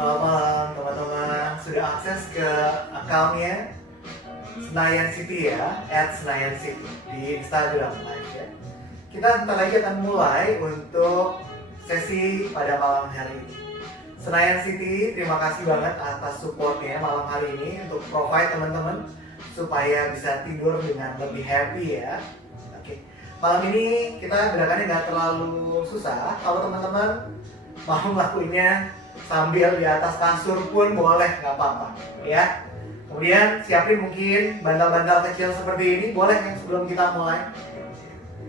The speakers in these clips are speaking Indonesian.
Selamat malam teman-teman. Sudah akses ke akunnya Senayan City ya, @SenayanCity di Instagram live ya. Kita bentar lagi akan mulai untuk sesi pada malam hari ini. Senayan City, terima kasih banget atas supportnya malam hari ini untuk provide teman-teman supaya bisa tidur dengan lebih happy ya. Oke, malam ini kita gerakannya nggak terlalu susah. Kalau teman-teman mau ngelakuinnya sambil di atas kasur pun boleh, nggak apa-apa ya. Kemudian siapin mungkin bantal-bantal kecil seperti ini, boleh yang sebelum kita mulai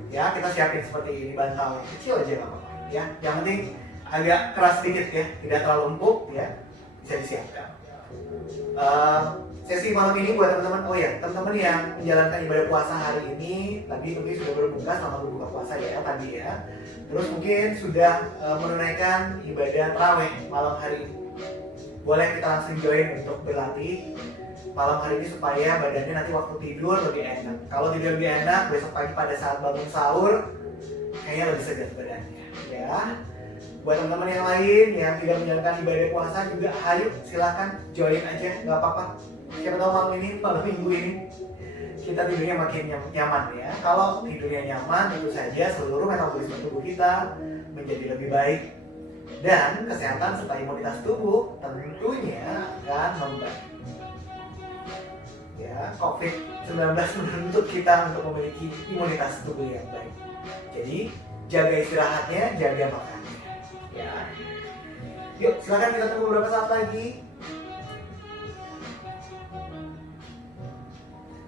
ya. Kita siapin seperti ini, bantal kecil aja nggak apa-apa ya. Yang penting agak keras sedikit ya, tidak terlalu empuk ya, bisa disiapkan. Sesi malam ini buat teman-teman, oh ya, teman-teman yang menjalankan ibadah puasa hari ini tadi mungkin sudah berbuka, selamat berbuka puasa ya tadi ya. Terus mungkin sudah menunaikan ibadah tarawih malam hari ini. Boleh kita langsung join untuk berlatih malam hari ini supaya badannya nanti waktu tidur lebih enak. Kalau tidur lebih enak, besok pagi pada saat bangun sahur kayaknya lebih segar badannya ya. Buat teman-teman yang lain yang tidak menjalankan ibadah puasa juga, ayo silahkan join aja, nggak apa-apa. Siapa tahu malam minggu ini kita tidurnya makin nyaman ya. Kalau tidurnya nyaman, tentu saja seluruh metabolisme tubuh kita menjadi lebih baik dan kesehatan serta imunitas tubuh tentunya akan membaik. Ya, COVID-19 menuntut kita untuk memiliki imunitas tubuh yang baik. Jadi jaga istirahatnya, jaga makannya. Ya. Yuk, silakan kita tunggu beberapa saat lagi.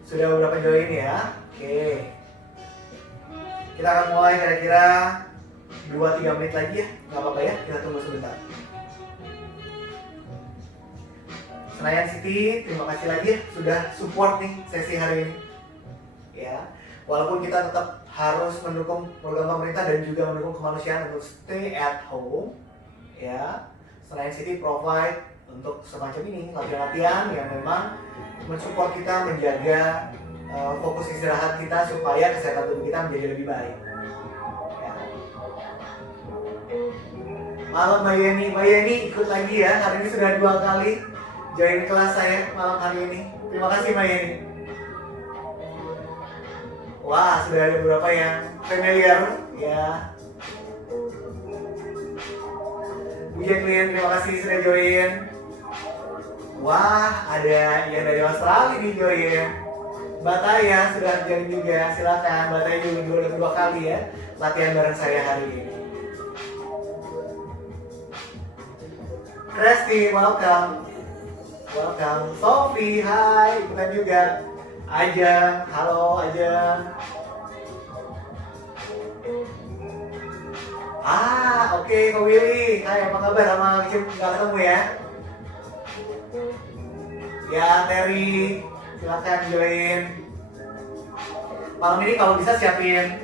Sudah beberapa join ya. Oke. Kita akan mulai kira-kira 2-3 menit lagi ya. Nggak apa-apa ya, kita tunggu sebentar. Senayan City, terima kasih lagi ya sudah support nih sesi hari ini. Ya. Walaupun kita tetap harus mendukung program pemerintah dan juga mendukung kemanusiaan untuk stay at home ya. Senayan City provide untuk semacam ini, latihan-latihan yang memang mensupport kita menjaga fokus istirahat kita supaya kesehatan tubuh kita menjadi lebih baik ya. Malam Mbak Yeni ikut lagi ya, hari ini sudah 2 kali join kelas saya malam hari ini. Terima kasih Mbak Yeni. Wah, sudah ada beberapa yang familiar ya. Bu Jacqueline, terima kasih sudah join. Wah, ada yang dari Australia nih join. Mbak Taya sudah join juga, silakan. Mbak Taya juga 2 kali ya latihan bareng saya hari ini. Resti, welcome. Welcome. Sophie, hai, ikutan juga. Ajeng, halo Ajeng. Oke, Kak Willy. Hai, apa kabar? Lama nggak ketemu ya. Ya, Terry, silakan join. Malam ini kalau bisa siapin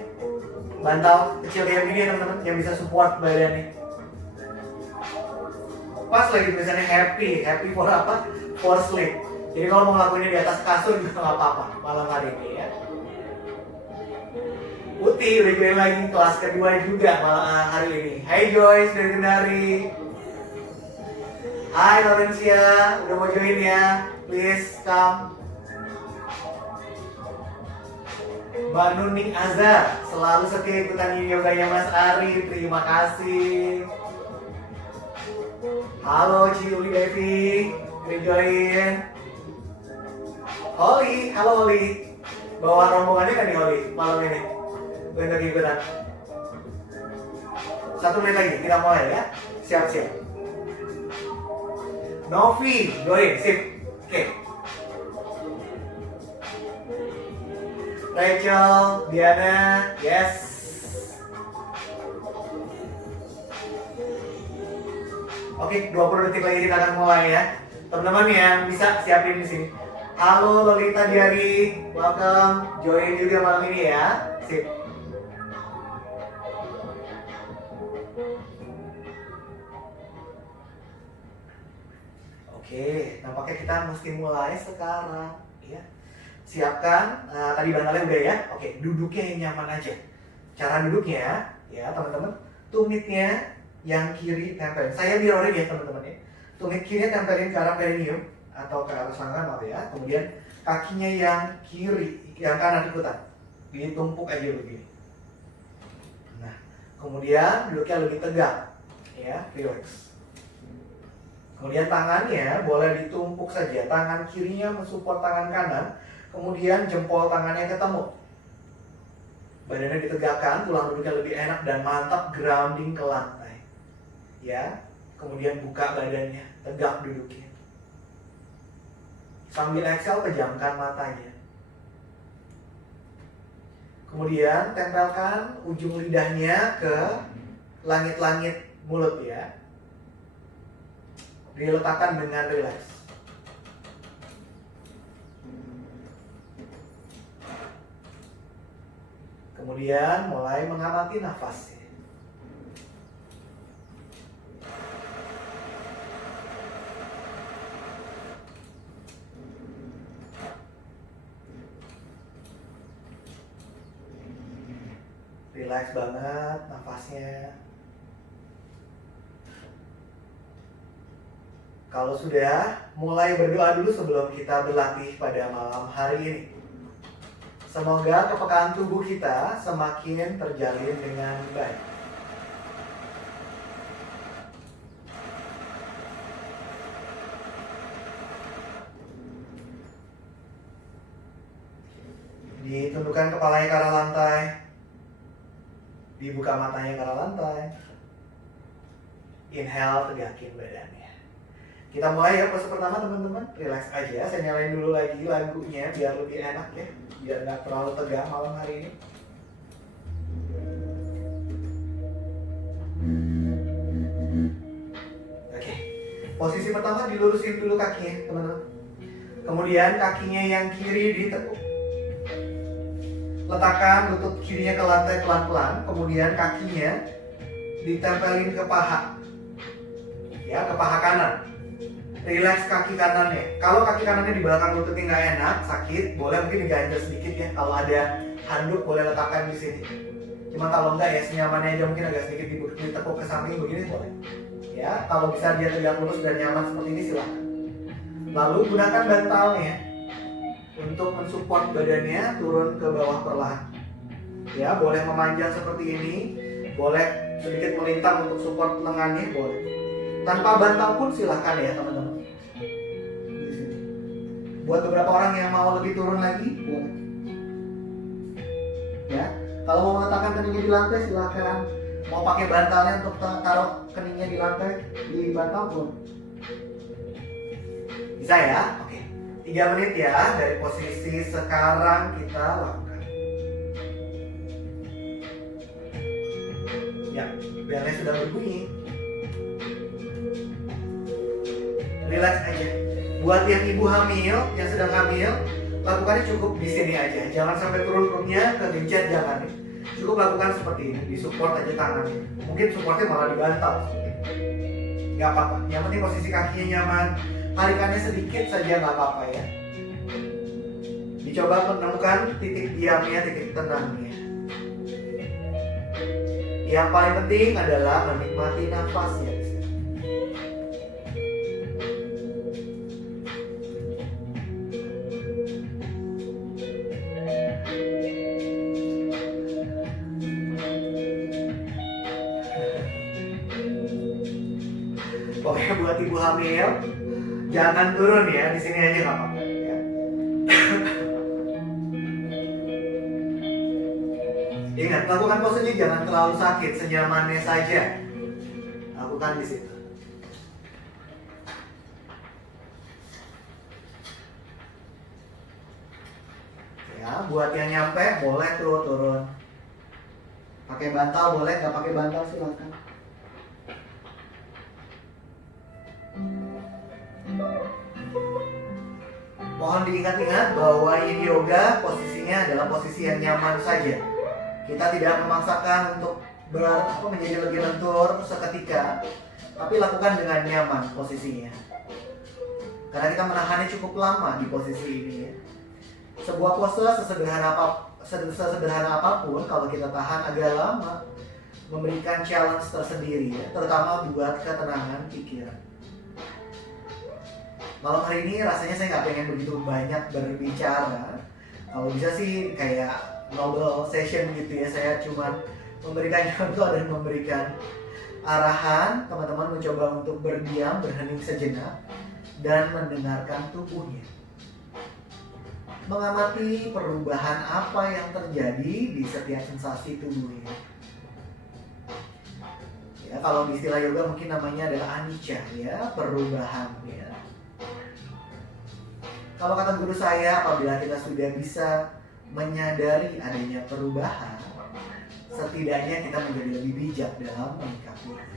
bantal kecil kayak gini ya teman-teman, yang bisa support badannya. Pas lagi tulisannya happy for apa? For sleep. Jadi kalau mau ngelakuinnya di atas kasur juga nggak apa-apa malam hari ini ya. Uti udah join lagi kelas kedua juga malam hari ini. Hai Joyce dari Kendari. Hai Laurencia, udah mau join ya? Please come. Mbak Nuning Azhar, selalu setia ikutan yoganya Mas Ari, terima kasih. Halo Ciuli Devi, udah join. Holly, halo Holly. Bawa rombongannya kan nih Holly malam ini? Untuk ikutan. 1 menit lagi kita mulai ya. Siap-siap. Novi, join, sip. Oke. Rachel, Diana, yes. Oke, 20 detik lagi kita akan mulai ya. Teman-teman yang bisa siapin di sini. Halo Lolita Diari, welcome. Join juga malam ini ya. Sip. Oke, nampaknya kita mesti mulai sekarang ya. Siapkan, tadi bantalnya udah ya. Oke, duduknya yang nyaman aja. Cara duduknya ya teman-teman, tumitnya yang kiri tempel. Saya mirrorin ya teman-teman ya. tumit kiri tempelin ke arah perineum atau ke arah selangkangan, maaf ya. Kemudian kakinya yang kiri, yang kanan ikutan, ditumpuk aja begini. Nah, kemudian duduknya lebih tegak, ya, relax. Kemudian tangannya boleh ditumpuk saja, tangan kirinya mensupport tangan kanan, kemudian jempol tangannya ketemu. Badannya ditegakkan, tulang duduknya lebih enak dan mantap, grounding ke lantai. Ya, kemudian buka badannya, tegak duduknya. Sambil exhale, pejamkan matanya. Kemudian tempelkan ujung lidahnya ke langit-langit mulut ya. Diletakkan dengan rileks. Kemudian mulai mengamati nafasnya. Rileks banget nafasnya. Kalau sudah, mulai berdoa dulu sebelum kita berlatih pada malam hari ini. Semoga kepekaan tubuh kita semakin terjalin dengan baik. Ditundukkan kepalanya ke arah lantai. Dibuka matanya ke arah lantai. Inhale, tegakin badannya. Kita mulai ya, pose pertama teman-teman. Relax aja, saya nyalain dulu lagi lagunya biar lebih enak ya, biar nggak terlalu tegang malam hari ini. Oke, posisi pertama dilurusin dulu kakinya teman-teman. Kemudian kakinya yang kiri ditekuk. Letakkan lutut kirinya ke lantai pelan-pelan. Kemudian kakinya ditempelin ke paha, ya, ke paha kanan. Relax kaki kanannya. Kalau kaki kanannya di belakang lututnya nggak enak, sakit, boleh mungkin diganjel sedikit ya. Kalau ada handuk boleh letakkan di sini. Cuma kalau enggak ya senyamannya aja, mungkin agak sedikit ditekuk ke samping begini boleh. Ya, kalau bisa dia tegak lurus dan nyaman seperti ini silahkan. Lalu gunakan bantalnya untuk mensupport badannya turun ke bawah perlahan. Ya, boleh memanjang seperti ini, boleh sedikit melintang untuk support lengannya, boleh. Tanpa bantal pun silahkan ya teman-teman. Di sini. Buat beberapa orang yang mau lebih turun lagi, boleh. Ya, kalau mau meletakkan keningnya di lantai silahkan. Mau pakai bantalnya untuk taruh keningnya di lantai, di bantal pun bisa ya. Oke, 3 menit ya dari posisi sekarang kita lakukan. Ya, belnya sudah berbunyi. Relax aja. Buat yang ibu hamil, yang sedang hamil, lakukannya cukup di sini aja. Jangan sampai turun perutnya ke gencet, jangan. Cukup lakukan seperti ini, disupport aja tangannya. Mungkin supportnya malah dibantal. Gak apa-apa. Yang penting posisi kakinya nyaman. Tarikannya sedikit saja nggak apa-apa ya. Dicoba menemukan titik diamnya, titik tenangnya. Yang paling penting adalah menikmati nafasnya. Pokoknya buat ibu hamil, jangan turun ya, di sini aja nggak apa-apa. Ya. Ingat, lakukan posenya jangan terlalu sakit, senyamannya saja. Lakukan di situ. Ya, buat yang nyampe boleh turun. Pakai bantal boleh, nggak pakai bantal silakan. Mohon diingat-ingat bahwa yin yoga posisinya adalah posisi yang nyaman saja. Kita tidak memaksakan untuk menjadi lebih lentur seketika, tapi lakukan dengan nyaman posisinya. Karena kita menahannya cukup lama di posisi ini ya. Sebuah pose sesederhana apapun, kalau kita tahan agak lama, memberikan challenge tersendiri ya, terutama buat ketenangan pikiran. Malam hari ini rasanya saya nggak pengen begitu banyak berbicara. Kalau bisa sih kayak novel session gitu ya, saya cuma memberikan contoh dan memberikan arahan. Teman-teman mencoba untuk berdiam, berhening sejenak dan mendengarkan tubuhnya, mengamati perubahan apa yang terjadi di setiap sensasi tubuhnya. Ya, kalau di istilah yoga mungkin namanya adalah anicca, ya, perubahan, ya. Kalau kata guru saya, apabila kita sudah bisa menyadari adanya perubahan, setidaknya kita menjadi lebih bijak dalam menyikapinya.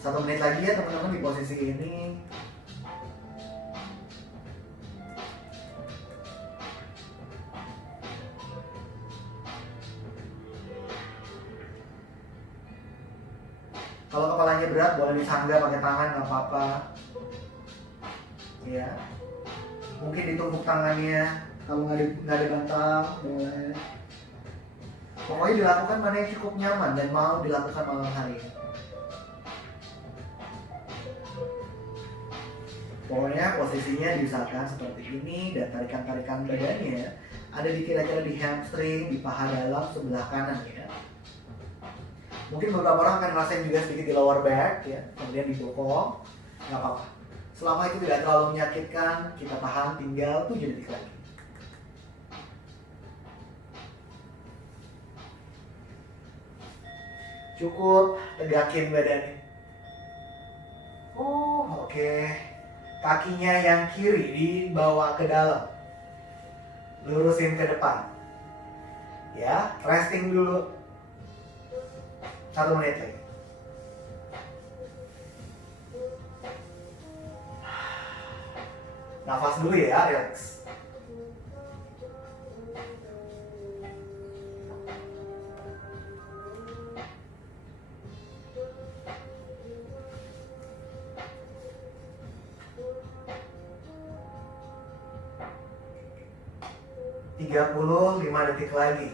1 menit lagi ya teman-teman di posisi ini. Kalau kepalanya berat boleh disanggah pakai tangan, nggak apa-apa. Ya, mungkin ditumpuk tangannya. Kalau nggak ada bantal boleh. Pokoknya dilakukan mana yang cukup nyaman dan mau dilakukan malam hari. Pokoknya posisinya diusahakan seperti ini dan tarikan-tarikan badannya ada di kira-kira di hamstring, di paha dalam sebelah kanan ya. Mungkin beberapa orang akan ngerasain juga sedikit di lower back ya, kemudian di bokong, nggak apa-apa. Selama itu tidak terlalu menyakitkan, kita tahan tinggal 7 detik lagi. Cukup tegakin badannya. Oke. Kakinya yang kiri dibawa ke dalam, lurusin ke depan. Ya, resting dulu. 1 menit lagi. Nafas dulu ya, relax. Tiga puluh 5 detik lagi.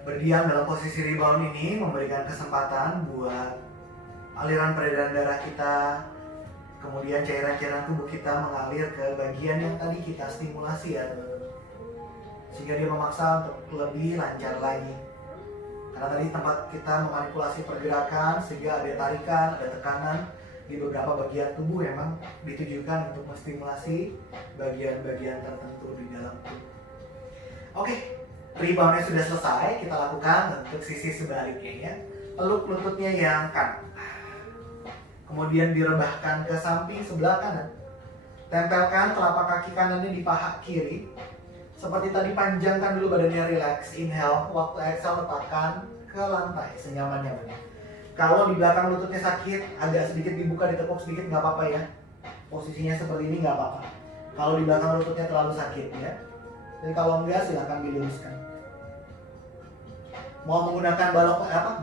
Berdiam dalam posisi rebound ini memberikan kesempatan buat aliran peredaran darah kita, kemudian cairan-cairan tubuh kita mengalir ke bagian yang tadi kita stimulasi ya teman-teman, sehingga dia memaksa untuk lebih lancar lagi. Karena tadi tempat kita memanipulasi pergerakan sehingga ada tarikan, ada tekanan di beberapa bagian tubuh memang ditujukan untuk menstimulasi bagian-bagian tertentu di dalam tubuh. Oke. Reboundnya sudah selesai, kita lakukan untuk sisi sebaliknya ya. Peluk lututnya yang kanan. Kemudian direbahkan ke samping sebelah kanan. Tempelkan telapak kaki kanannya di paha kiri. Seperti tadi, panjangkan dulu badannya, relax. Inhale, waktu exhale letakkan ke lantai senyaman-nyamannya. Kalau di belakang lututnya sakit, agak sedikit dibuka, ditekuk sedikit, nggak apa-apa ya. Posisinya seperti ini nggak apa-apa. Kalau di belakang lututnya terlalu sakit ya. Dan kalau enggak, silakan diluruskan. Mau menggunakan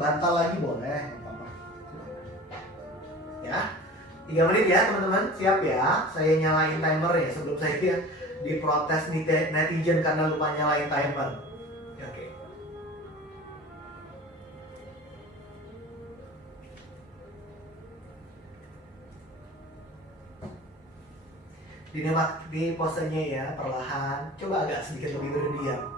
bantal lagi boleh, apa-apa. Ya, 3 menit ya teman-teman, siap ya. Saya nyalain timer ya sebelum saya diprotes netizen karena lupa nyalain timer. Oke. Dinikmati posenya ya, perlahan. Coba agak sedikit lebih berdiam.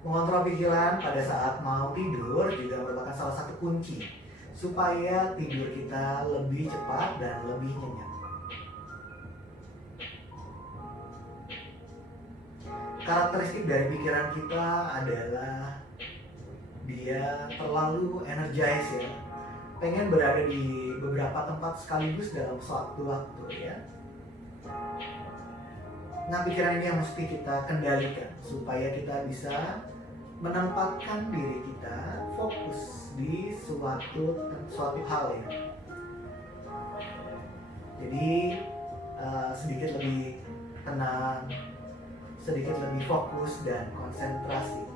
Mengontrol pikiran pada saat mau tidur juga merupakan salah satu kunci supaya tidur kita lebih cepat dan lebih nyenyak. Karakteristik dari pikiran kita adalah dia terlalu energize ya, pengen berada di beberapa tempat sekaligus dalam suatu waktu ya. Nah, pikiran ini yang mesti kita kendalikan supaya kita bisa menempatkan diri kita fokus di suatu hal ya. Jadi sedikit lebih tenang, sedikit lebih fokus dan konsentrasi.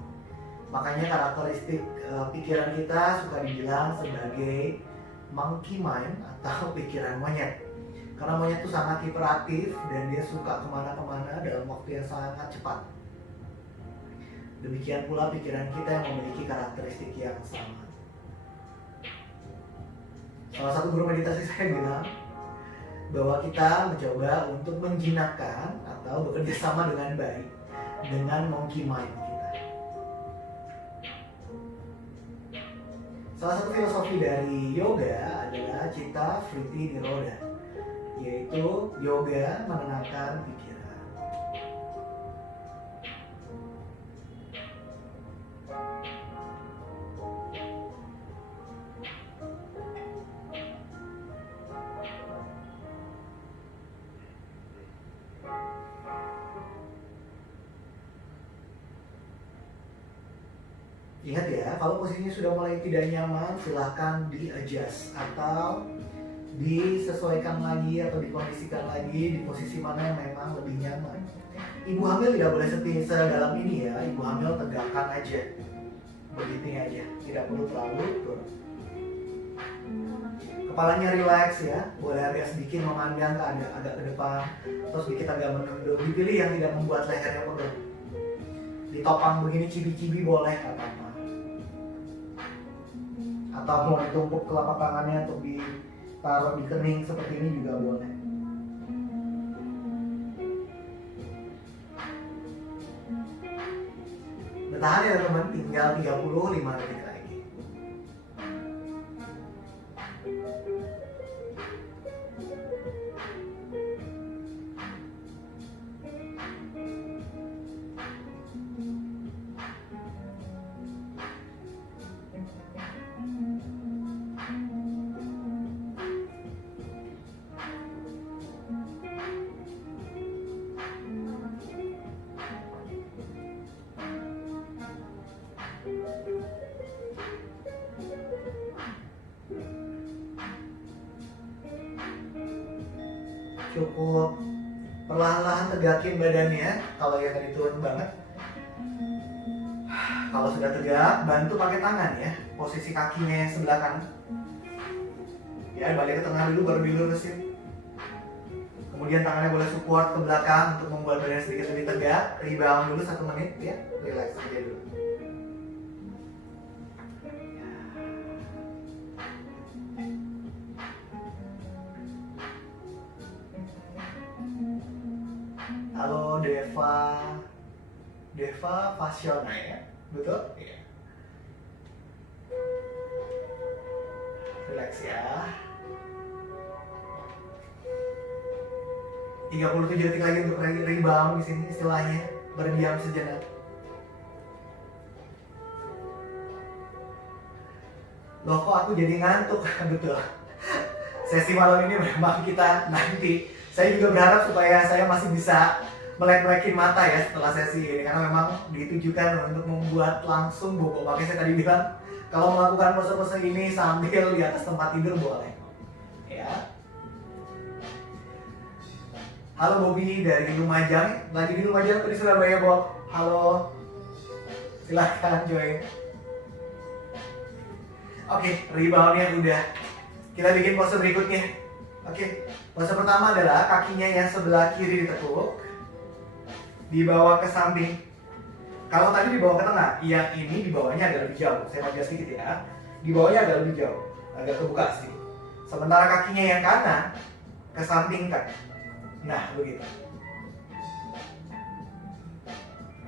Makanya karakteristik pikiran kita suka dibilang sebagai monkey mind atau pikiran monyet. Karena monyet itu sangat hiperaktif dan dia suka kemana-kemana dalam waktu yang sangat cepat. Demikian pula pikiran kita yang memiliki karakteristik yang sama. Salah satu guru meditasi saya bilang bahwa kita mencoba untuk menjinakkan atau bekerja sama dengan baik dengan monkey mind kita. Salah satu filosofi dari yoga adalah citta vritti nirodha, yaitu yoga menenangkan pikiran. Ingat ya, kalau posisinya sudah mulai tidak nyaman, silahkan di-adjust atau disesuaikan lagi atau dikondisikan lagi di posisi mana yang memang lebih nyaman. Ibu hamil tidak boleh sedalam ini ya, ibu hamil tegakkan aja, begitu aja, tidak perlu terlalu turun. Kepalanya rileks ya, boleh agak sedikit memandang agak ke depan, atau sedikit agak menunduk. Dipilih yang tidak membuat lehernya pegel. Ditopang begini cibi-cibi boleh, nggak apa-apa. Atau mau ditumpuk telapak tangannya untuk ditaruh di kening seperti ini juga boleh. Bertahan ya teman, tinggal 35 detik lagi. Cukup perlahan-lahan tegakin badannya kalau yang tadi turun banget. Kalau sudah tegak, bantu pakai tangan ya, posisi kakinya yang sebelah kanan ya, balik ke tengah dulu baru dilurusin. Kemudian tangannya boleh support ke belakang untuk membuat badan sedikit lebih tegak. Rebound dulu 1 menit ya, relax aja dulu. Halo Deva Fasiona ya, betul? Iya. Relax ya. 37 detik lagi untuk rebound di sini istilahnya, berdiam sejenak. Loh kok aku jadi ngantuk? Betul. Sesi malam ini memang kita nanti. Saya juga berharap supaya saya masih bisa melek-melekin mata ya setelah sesi ini, karena memang ditujukan untuk membuat langsung bobo. Makanya saya tadi bilang kalau melakukan pose-pose ini sambil di atas tempat tidur boleh ya. Halo Bobby dari Lumajang, lagi di Lumajang atau di Surabaya Bob? Halo, silahkan join. Oke, reboundnya udah. Kita bikin pose berikutnya. Oke, pose pertama adalah kakinya yang sebelah kiri ditekuk, dibawa ke samping. Kalau tadi dibawa ke tengah, yang ini dibawanya agak lebih jauh. Saya maju sedikit ya. Dibawanya agak lebih jauh, agak kebuka sih. Sementara kakinya yang kanan kesampingkan. Nah, begitu.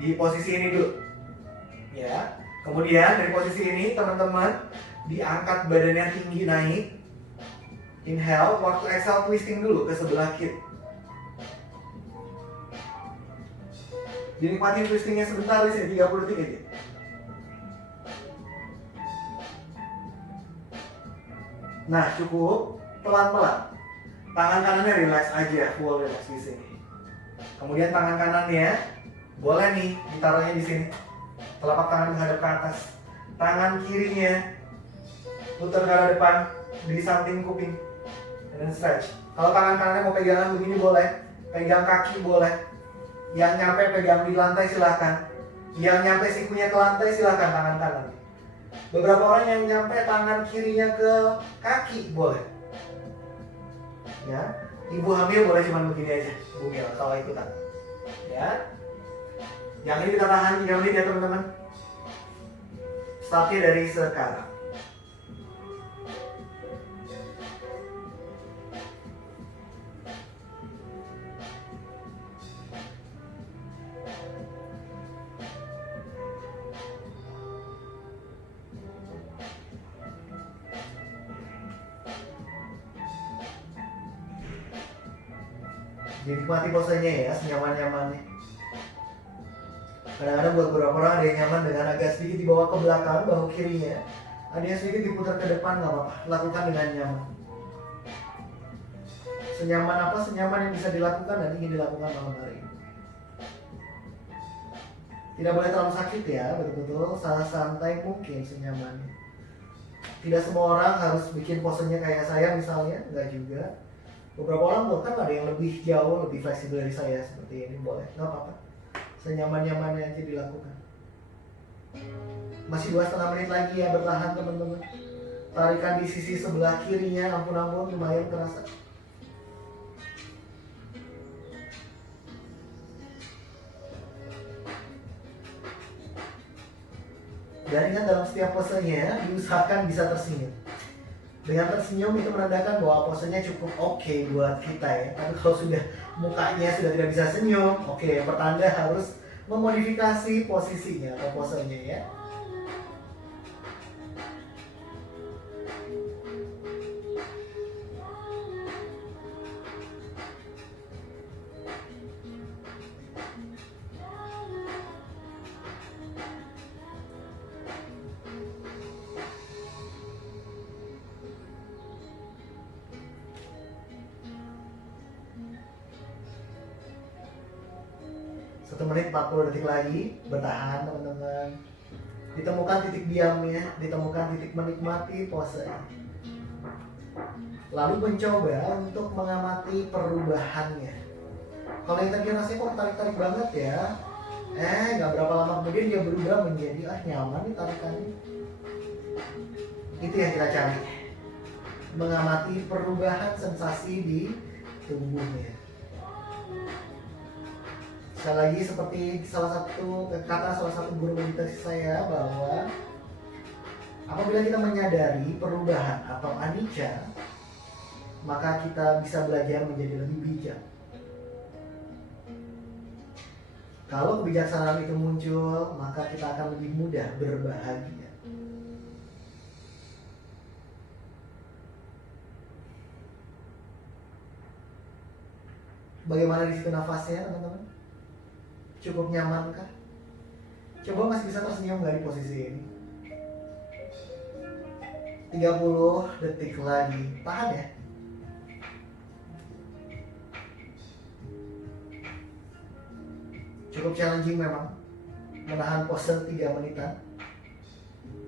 Di posisi ini dulu. Ya. Kemudian dari posisi ini teman-teman diangkat badannya tinggi naik. Inhale, waktu exhale twisting dulu ke sebelah kiri. Dinikmatin twistingnya sebentar di sini, 30 detik aja. Nah, cukup pelan-pelan. Tangan kanannya relax aja, full relax di sini. Kemudian tangan kanannya boleh nih ditaruhnya di sini. Telapak tangan menghadap ke atas. Tangan kirinya putar ke arah depan di samping kuping. Dan stretch. Kalau tangan kanannya mau pegangan begini boleh, pegang kaki boleh. Yang nyampe pegang di lantai silahkan. Yang nyampe sikunya ke lantai silakan tangan kanan. Beberapa orang yang nyampe tangan kirinya ke kaki boleh. Ya, ibu hamil boleh cuma begini aja, Bu Mil, kalau ikutan. Ya, yang ini kita tahan 3 menit ya teman-teman. Startnya dari sekarang. Dinikmati posenya ya, senyaman-nyamannya. Kadang-kadang buat beberapa orang ada yang nyaman dengan agak sedikit dibawa ke belakang, bahu kirinya. Ada yang sedikit diputar ke depan, nggak apa-apa. Lakukan dengan nyaman. Senyaman apa? Senyaman yang bisa dilakukan dan ingin dilakukan malam hari ini. Tidak boleh terlalu sakit ya, betul-betul santai mungkin senyamannya. Tidak semua orang harus bikin posenya kayak saya misalnya, nggak juga. Beberapa orang bahkan ada yang lebih jauh, lebih fleksibel dari saya seperti ini, boleh, nggak apa-apa. Senyaman-nyamannya aja dilakukan. Masih 2,5 menit lagi ya, bertahan teman-teman. Tarikan di sisi sebelah kirinya, ampun-ampun, lumayan terasa. Dan ingat dalam setiap posenya, diusahakan bisa tersenyum. Dengan tersenyum itu menandakan bahwa posenya cukup oke buat kita ya. Tapi kalau sudah mukanya sudah tidak bisa senyum, oke, pertanda harus memodifikasi posisinya atau posenya ya. Satu menit 40 detik lagi, bertahan teman-teman. Ditemukan titik diamnya, ditemukan titik menikmati posenya. Lalu mencoba untuk mengamati perubahannya. Kalau yang tadi rasanya kok tarik-tarik banget ya, nggak berapa lama kemudian dia berubah menjadi nyaman nih tarikannya. Itu yang kita cari, mengamati perubahan sensasi di tubuhnya. Sekali lagi seperti salah satu guru meditasi saya bahwa apabila kita menyadari perubahan atau anicca, maka kita bisa belajar menjadi lebih bijak. Kalau kebijaksanaan itu muncul, maka kita akan lebih mudah berbahagia. Bagaimana di situ nafasnya, teman-teman? Cukup nyamankah? Coba masih bisa tersenyum nggak di posisi ini? 30 detik lagi, tahan ya. Cukup challenging memang menahan pose 3 menitan.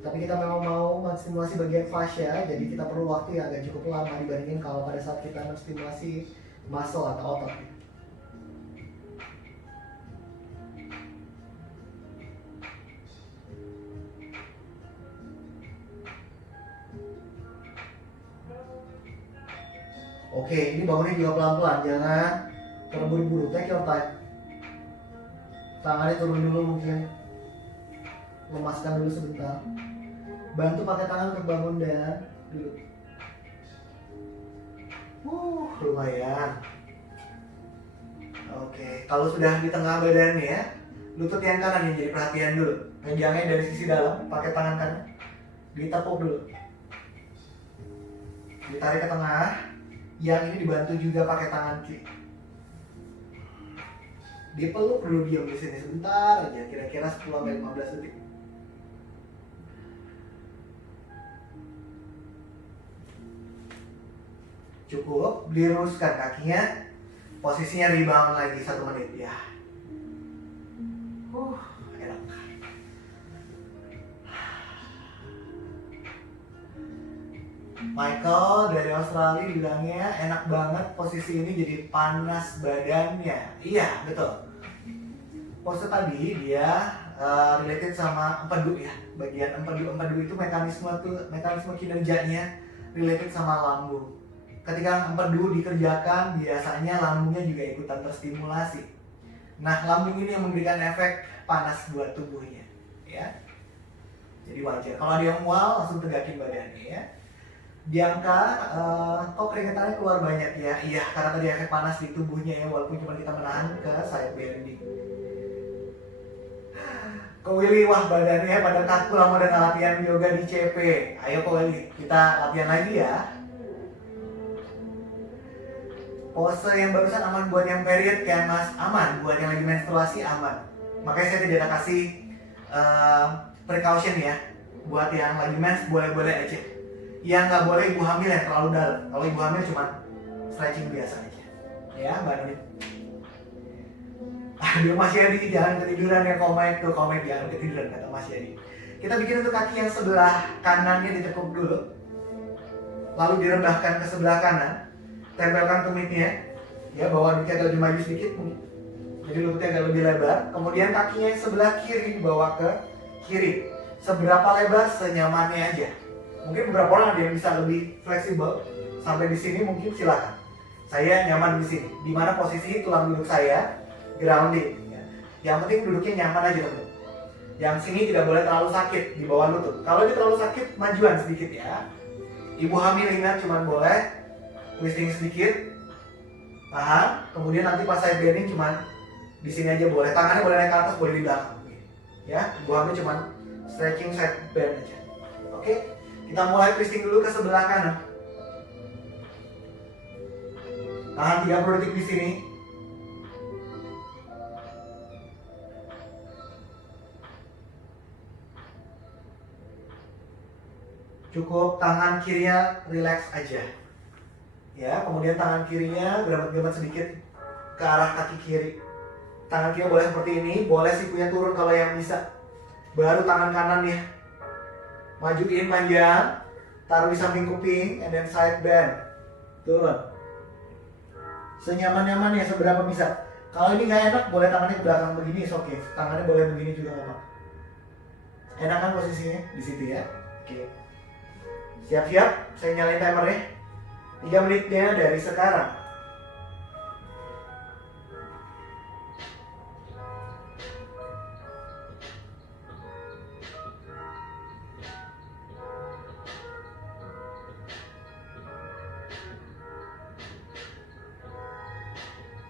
Tapi kita memang mau menstimulasi bagian fascia, jadi kita perlu waktu yang agak cukup lama dibandingin kalau pada saat kita menstimulasi muscle atau otot. Oke, ini bangunnya juga pelan-pelan, jangan terburu-buru, take your time. Tangannya turun dulu mungkin, lemaskan dulu sebentar. Bantu pakai tangan untuk bangun dan duduk. Lumayan. Oke, kalau sudah di tengah badannya ya, lutut yang kanan yang jadi perhatian dulu. Pegangnya dari sisi dalam, pakai tangan kanan, ditepuk dulu. Ditarik ke tengah. Yang ini dibantu juga pakai tangan kiri. Dipeluk dulu, diam di sini sebentar aja, kira-kira 10-15 detik. Cukup, diluruskan kakinya, posisinya rebound lagi 1 menit ya. Enak. Michael dari Australia bilangnya enak banget posisi ini, jadi panas badannya. Iya, betul. Pose tadi dia related sama empedu ya. Bagian empedu itu mekanisme kinerjanya related sama lambung. Ketika empedu dikerjakan, biasanya lambungnya juga ikutan terstimulasi. Nah, lambung ini yang memberikan efek panas buat tubuhnya, ya. Jadi wajar. Kalau ada yang mual, langsung tegakin badannya, ya. Diangkat, kok keringetannya keluar banyak ya? Iya, karena tadi efek panas di tubuhnya ya, walaupun cuma kita menahan ke side bending. Ko Willy, wah badannya pada kaku lama dengan latihan yoga di CP. Ayo Ko Willy, kita latihan lagi ya. Pose yang barusan aman buat yang period kayak Mas, aman buat yang lagi menstruasi, aman. Makanya saya tidak kasih precaution ya. Buat yang lagi mens boleh-boleh aja. Yang nggak boleh ibu hamil yang terlalu dalam. Kalau ibu hamil cuma stretching biasa aja. Ya, Mbak Nunit. Aduh, Mas Yadi, jangan ketiduran ya, komen jangan ketiduran, kata Mas Yadi. Kita bikin untuk kaki yang sebelah kanannya ditekuk dulu. Lalu direndahkan ke sebelah kanan. Tempelkan tumitnya, ya, bawa lututnya agak lebih maju sedikit, jadi lututnya agak lebih lebar. Kemudian kakinya yang sebelah kiri dibawa ke kiri. Seberapa lebar senyamannya aja. Mungkin beberapa orang ada yang bisa lebih fleksibel sampai di sini, mungkin silakan. Saya nyaman di sini. Di mana posisi tulang duduk saya grounding. Ya. Yang penting duduknya nyaman aja teman. Yang sini tidak boleh terlalu sakit di bawah lutut. Kalau dia terlalu sakit, majuan sedikit ya. Ibu hamil ingat cuma boleh twisting sedikit, tahan, kemudian nanti pas side bending cuman di sini aja boleh, tangannya boleh naik ke atas, boleh di belakang, ya. Gua ambil cuman stretching side bend aja. Oke, kita mulai twisting dulu ke sebelah kanan. Tahan 30 detik di sini. Cukup tangan kirinya relax aja. Ya, kemudian tangan kirinya gerak-gerak sedikit ke arah kaki kiri. Tangan kiri boleh seperti ini, boleh sikunya turun kalau yang bisa. Baru tangan kanan ya. Majuin panjang, taruh di samping kuping, and then side bend. Turun. Senyaman-nyaman ya, seberapa bisa. Kalau ini nggak enak, boleh tangannya ke belakang begini, oke. Tangannya boleh begini juga nggak apa. Enak kan posisinya di situ ya. Oke. Siap-siap, saya nyalain timernya. 3 menitnya dari sekarang.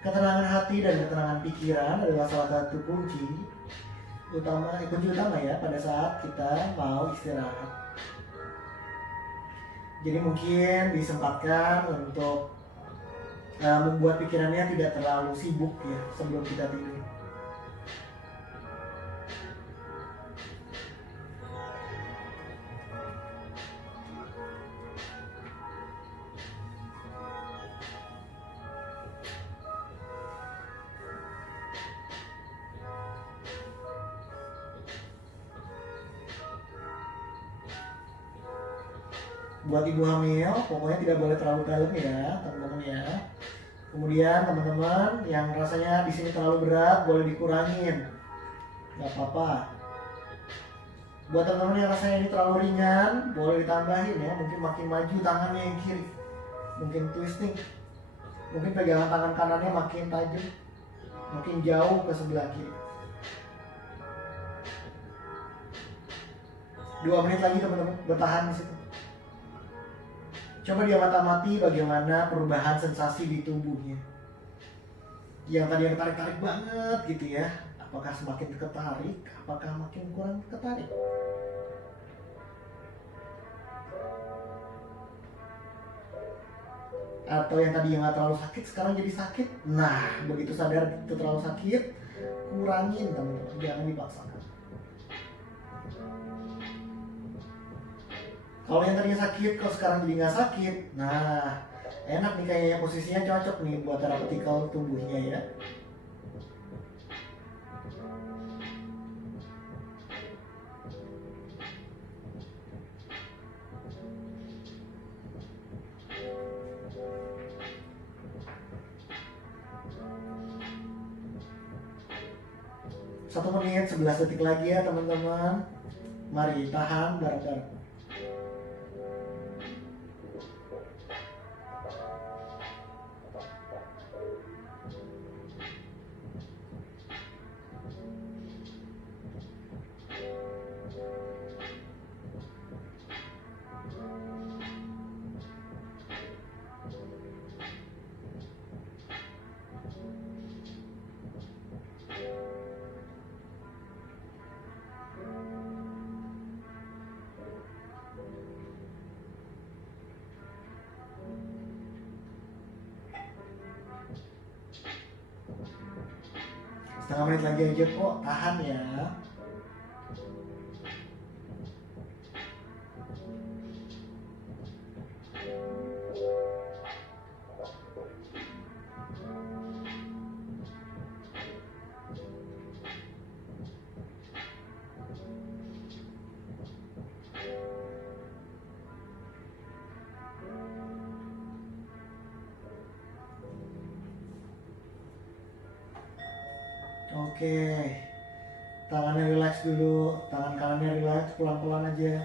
Ketenangan hati dan ketenangan pikiran adalah salah satu kunci utama ya pada saat kita mau istirahat. Jadi mungkin disempatkan untuk membuat pikirannya tidak terlalu sibuk ya sebelum kita tidur. Buat ibu hamil, pokoknya tidak boleh terlalu dalam ya, teman-teman ya. Kemudian teman-teman yang rasanya di sini terlalu berat, boleh dikurangin, nggak apa-apa. Buat teman-teman yang rasanya ini terlalu ringan, boleh ditambahin ya. Mungkin makin maju tangannya yang kiri, mungkin twisting, mungkin pegangan tangan kanannya makin tajam, makin jauh ke sebelah kiri. 2 menit lagi teman-teman, bertahan di situ. Coba dia mata-mati bagaimana perubahan sensasi di tubuhnya. Yang tadi yang tarik-tarik banget gitu ya. Apakah semakin ketarik? Apakah makin kurang ketarik? Atau yang tadi yang gak terlalu sakit sekarang jadi sakit? Nah, begitu sadar itu terlalu sakit, kurangin teman-teman. Jangan dipaksakan. Kalau yang tadinya sakit, kalau sekarang jadi nggak sakit, nah enak nih kayaknya posisinya cocok nih buat terapeutical tubuhnya ya. 1 menit 11 detik lagi ya teman-teman. Mari tahan bareng-bareng. Setengah menit lagi aja kok, tahan ya. Oke, tangannya relax dulu, tangan kanannya relax, pelan-pelan aja.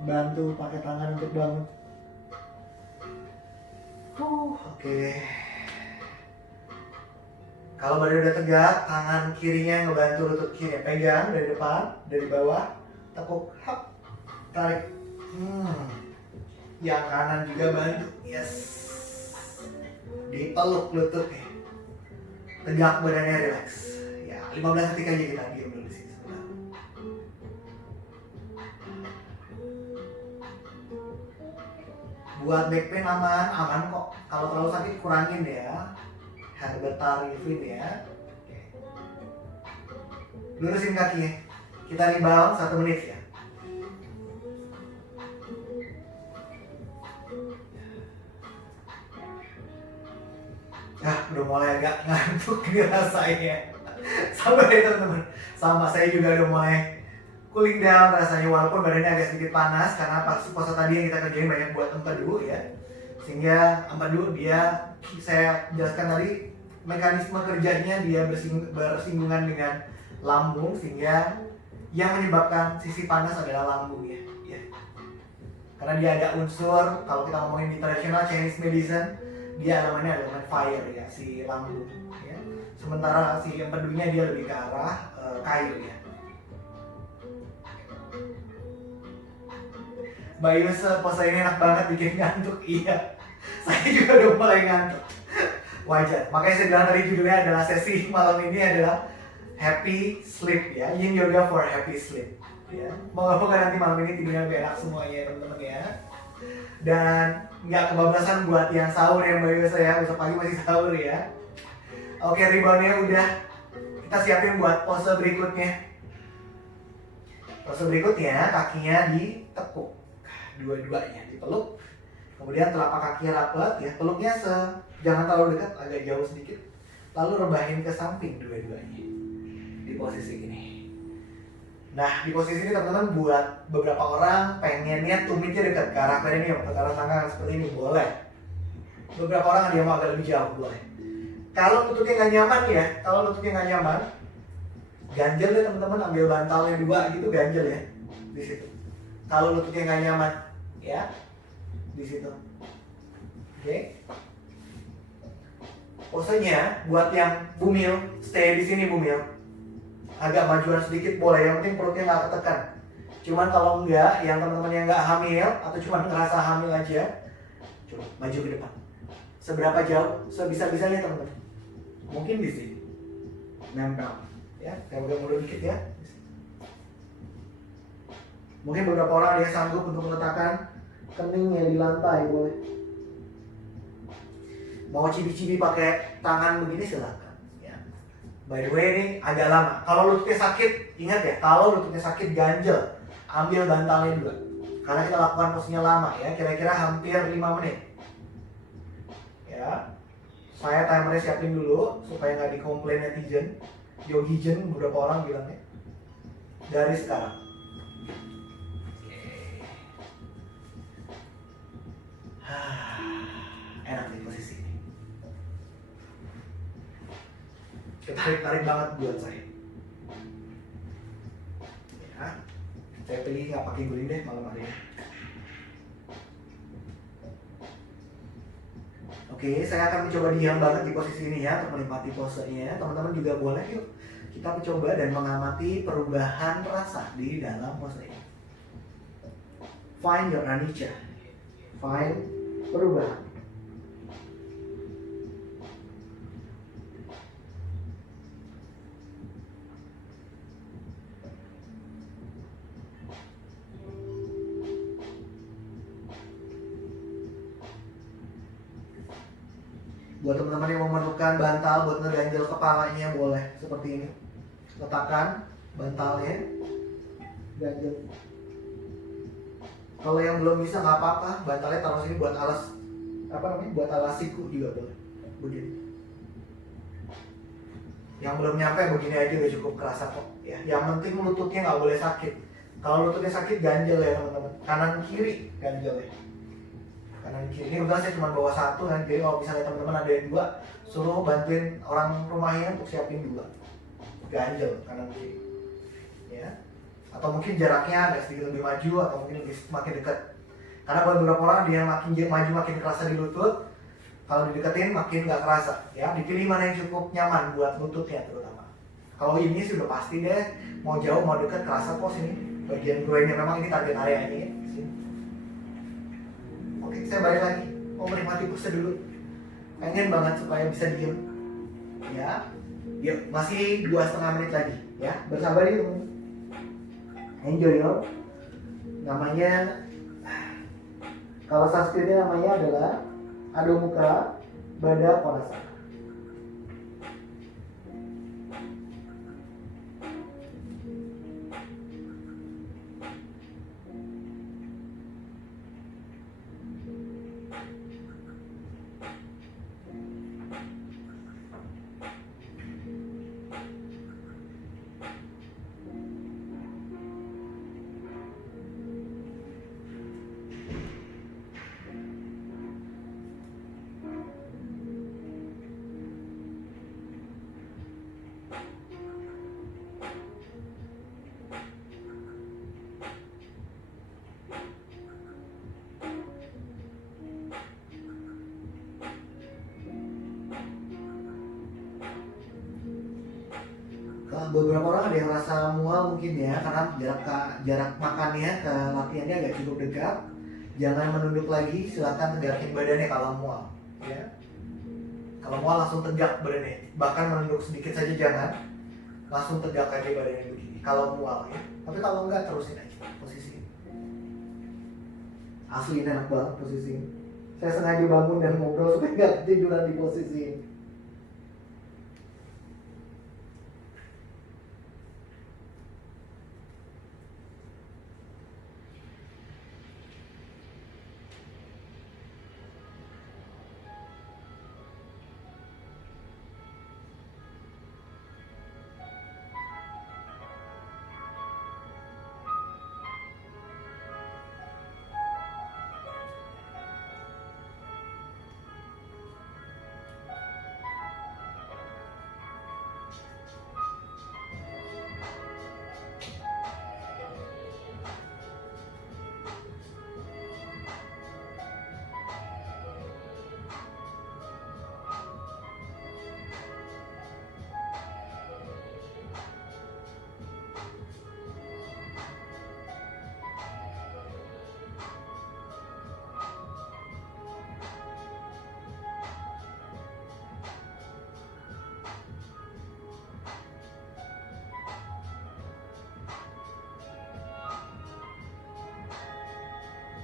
Bantu pakai tangan untuk bangun. Oke. Kalau badan udah tegak, tangan kirinya ngebantu lutut kiri, pegang dari depan, dari bawah, tekuk, hap, tarik. Yang kanan juga bantu, yes. Dipeluk lututnya. Tegak, badannya relax. Ya, 15 detik aja kita diam dulu di sini sebentar. Buat back pain aman kok. Kalau terlalu sakit kurangin ya. Herbal Revin ya. Oke. Lurusin kakinya. Kita rebound 1 menit ya. Udah mulai agak ngantuk nih rasanya. Sabar ya teman-teman. Sama saya juga udah mulai cooling down rasanya, walaupun badannya agak sedikit panas karena pas puasa tadi yang kita kerjain banyak buat empedu ya. Sehingga empedu dia, saya jelaskan tadi mekanisme kerjanya dia bersinggungan dengan lambung, sehingga yang menyebabkan sisi panas adalah lambungnya ya. Karena dia ada unsur, kalau kita ngomongin di traditional Chinese medicine, dia elemennya elemen fire ya, si lambung ya. Sementara si empedunya dia lebih ke arah kayu ya. Mbak Yus, pose ini enak banget bikin ngantuk. Iya, saya juga udah mulai ngantuk. Wajar, makanya saya bilang tadi judulnya adalah sesi malam ini adalah Happy Sleep ya, Yin Yoga for Happy Sleep ya. Moga-moga nanti malam ini tidurnya lebih enak semuanya teman-teman ya. Dan nggak kebablasan buat yang sahur ya Mbak Yus ya, besok pagi masih sahur ya. Oke, reboundnya udah, kita siapin buat pose berikutnya. Pose berikutnya kakinya ditekuk, dua-duanya dipeluk. Kemudian telapak kakinya rapat ya, peluknya jangan terlalu dekat, agak jauh sedikit. Lalu rebahin ke samping dua-duanya di posisi ini. Nah, di posisi ini teman-teman buat beberapa orang pengennya tumitnya dekat ke arah badan ini, ke arah tangan seperti ini, boleh. Beberapa orang dia mau agak lebih jauh, boleh. Kalau lututnya nggak nyaman ya, kalau lututnya nggak nyaman, ganjel ya teman-teman, ambil bantalnya 2 gitu, ganjel ya di situ. Kalau lututnya nggak nyaman, ya di situ. Oke. Posenya buat yang bumil, stay di sini bumil. Agak majuan sedikit boleh, yang penting perutnya nggak ketekan. Cuman kalau enggak, yang teman-teman yang nggak hamil atau cuma ngerasa hamil aja, coba maju ke depan. Seberapa jauh? Sebisa-bisanya teman-teman. Mungkin di sini. Nempel, ya. Kayak udah mundur dikit ya. Mungkin beberapa orang ada yang sanggup untuk meletakkan keningnya di lantai, boleh. Mau cibi-cibi pakai tangan begini silakan. Ya. By the way ini agak lama. Kalau lututnya sakit, ingat ya, kalau lututnya sakit ganjel, ambil bantalnya 2. Karena kita lakukan posisinya lama ya, kira-kira hampir 5 menit. Ya, saya timernya siapin dulu supaya nggak dikomplain netizen, yogijen beberapa orang bilangnya. Dari sekarang. Enak di posisi ini. Tarik banget buat saya. Ya, saya pilih nggak pakai guling deh malam hari ini. Oke, saya akan mencoba diam banget di posisi ini ya untuk menikmati posenya. Teman-teman juga boleh yuk kita mencoba dan mengamati perubahan rasa di dalam pose ini. Find your anicca. Find perubahan. Buat teman-teman yang memerlukan bantal buat ngeganjel kepalanya boleh seperti ini. Letakkan bantalnya, ganjel. Kalau yang belum bisa nggak apa-apa, bantalnya taruh sini buat alas buat alas siku juga boleh. Begini. Yang belum nyampe begini aja udah cukup kerasa kok. Ya, yang penting lututnya nggak boleh sakit. Kalau lututnya sakit ganjel ya teman-teman. Kanan kiri ganjel ya. Kanan kiri. Ini udah saya cuma bawa satu, dan jadi kalau misalnya teman-teman ada yang dua, suruh bantuin orang rumahnya untuk siapin dua. Ganjel kanan kiri. Ya. Atau mungkin jaraknya agak sedikit lebih maju atau mungkin makin dekat. Karena buat beberapa orang dia makin maju makin kerasa di lutut. Kalau dideketin makin nggak kerasa. Ya, dipilih mana yang cukup nyaman buat lututnya terutama. Kalau ini sudah pasti deh, mau jauh mau dekat kerasa kok sini. Bagian groinnya memang ini target area ini. Sini. Oke, saya balik lagi. Mau menikmati pose dulu. Pengen banget supaya bisa diem. Ya, yuk masih 2,5 menit lagi. Ya, bersabar yuk teman. Enjoy yo. Namanya, kalau Sanskritnya namanya adalah Adho Mukha Baddha Konasana. Beberapa orang ada yang rasa mual mungkin ya, karena jarak makannya ke latihannya agak cukup dekat. Jangan menunduk lagi, silakan tegakin badannya kalau mual. Ya. Kalau mual langsung tegak badannya, bahkan menunduk sedikit saja jangan, langsung tegak aja badannya begini. Kalau mual ya, tapi kalau enggak terusin aja posisi ini. Asli ini enak banget posisi ini. Saya sengaja bangun dan ngobrol supaya nggak tiduran di posisi ini.